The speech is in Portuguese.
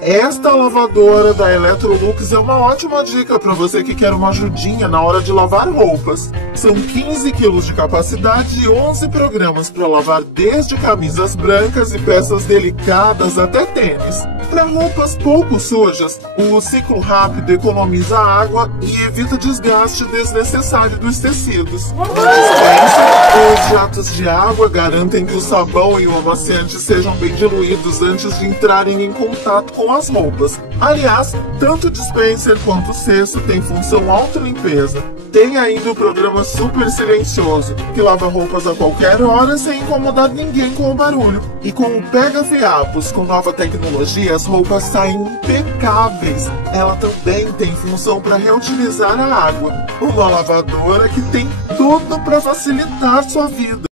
Esta lavadora da Electrolux é uma ótima dica para você que quer uma ajudinha na hora de lavar roupas. São 15 kg de capacidade e 11 programas para lavar desde camisas brancas e peças delicadas até tênis. Para roupas pouco sujas, o ciclo rápido economiza água e evita desgaste desnecessário dos tecidos. Os jatos de água garantem que o sabão e o amaciante sejam bem diluídos antes de entrarem em contato com as roupas. Aliás, tanto o dispenser quanto o cesto tem função auto-limpeza. Tem ainda o programa super silencioso, que lava roupas a qualquer hora sem incomodar ninguém com o barulho. E com o Pega Fiapos com nova tecnologia, as roupas saem impecáveis. Ela também tem função para reutilizar a água. Uma lavadora que tem tudo para facilitar sua vida.